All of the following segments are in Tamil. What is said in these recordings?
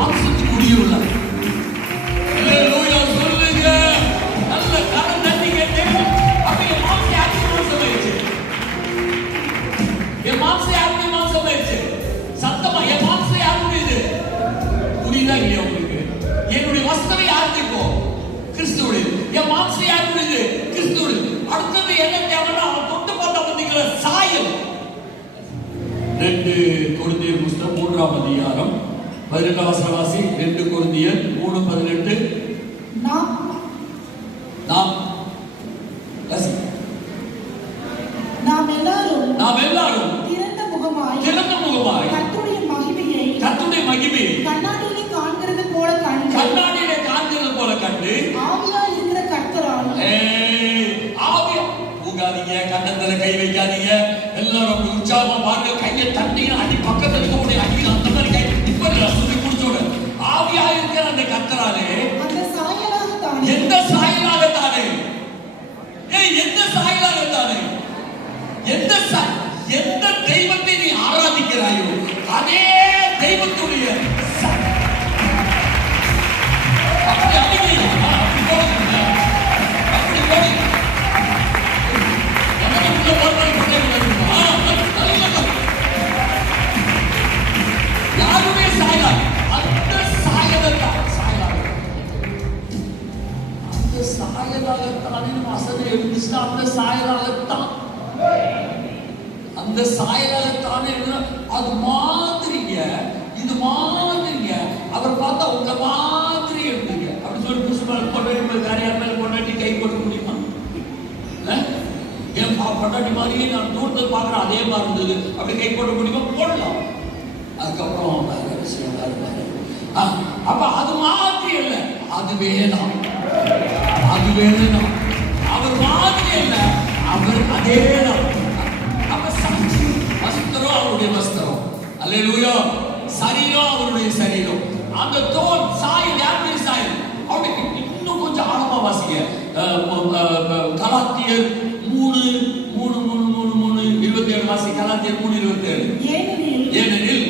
மாம்சத்துக்கு உரியவல்ல. அல்லேலூயா சொல்லுங்க. நல்ல கரம் தட்டி கேட்டு அப்ப என் மாம்சம் யாருக்கு மாம்சம் ஆயிடுச்சு? என் மாம்சம் யாருக்கு மாம்சம் ஆயிடுச்சு? சத்தமா என் மாம்சம் யாருக்கு இது? புரியுதா இல்லையா உங்களுக்கு? என்னுடைய வஸ்திரம் யாருக்கு இப்போ? கிறிஸ்துவுடைய. என் மாம்சம் யாருக்கு இது? கிறிஸ்துவுடைய. அடுத்தது என்ன தேவைன்னா அவன் தொட்டு பார்த்தா பார்த்தீங்களா சாயல். 2 கொரிந்தியர் புத்தகம் 3ஆம் அதிகாரம் 12 வசனவாசி. 2 கொரிந்தியர் 3:18. நாம் எல்லாரும் திறந்த முகமாய் கர்த்தருடைய மகிமையை கண்ணாடியிலே காண்கிறது போல கண்டு ஆவியாய் இருக்கிற கர்த்தரால் ஆவியா உகாதீங்க, கண்ணத்துல கை வைக்காதீங்க. எல்லாரும் உற்சாகமா பாருங்க. கையை தட்டினா அடி பக்கத்துல இருக்க முடியும். அடி அந்த மாதிரி கை இப்ப சொல்லி குடிச்சோட ஆவியா இருக்கிற அந்த கர்த்தராலே எந்த சாயலாகத்தானே எந்த தெய்வத்தை நீ ஆராதிக்கிறாயோ அதே தெய்வத்துடைய அப்படி அடிக்கிறீங்க. அப்படி போடுங்க. யாருடைய சாயலா? அந்த சாயலாகத்தானே வசனம் எழுந்துச்சுன்னா அந்த சாயலாகத்தானே அது மாதிரிங்க, இது மாதிரிங்க. அவர் பார்த்தா உங்க மாதிரி இருந்தீங்க அப்படி சொல்லி புஷ்பல் பொண்டாட்டி காரியார் மேல பொண்டாட்டி கை போட முடியுமா? என் பொண்டாட்டி மாதிரியே நான் தூரத்தில் பார்க்குறேன் அதே மாதிரி இருந்தது அப்படி கை போட முடியுமா? போடலாம். அதுக்கப்புறம் வேற விஷயம் வேற. அப்ப அது மாதிரி இல்ல, அதுவே தான். அவர் மாதிரி இல்ல, அவர் அதே தான். அப்ப வஸ்திரம் அவருடைய வஸ்திரம், அல்லேலூயா. சரீரம் அவருடைய சரீரம். அந்த தோல் சாயல் யாருடைய சாயல்? அவருடைய. இன்னும் கொஞ்சம் ஆழமா வாசிங்க. கலாத்தியர் 3:27 வாசி. கலாத்தியர் 3:27. ஏனெனில்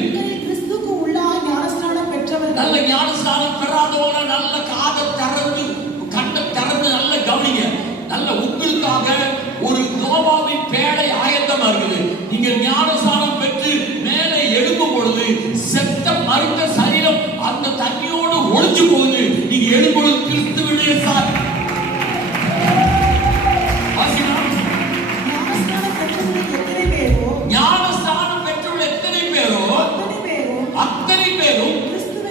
கிறிஸ்துவுக்கு உள்ளாய் ஞானஸ்நானம் பெற்றவர்கள், நல்ல ஞானஸ்நானம் பெறாதவங்க நல்ல காதை திறந்து கண்ணை திறந்து நல்ல கவனிங்க. நல்ல உங்களுக்காக ஒரு நோவாவின் பேழை ஆயத்தமா இருக்குது. நீங்க ஞானஸ்நானம் பெற்று மேலே எழும்பும் பொழுது செத்த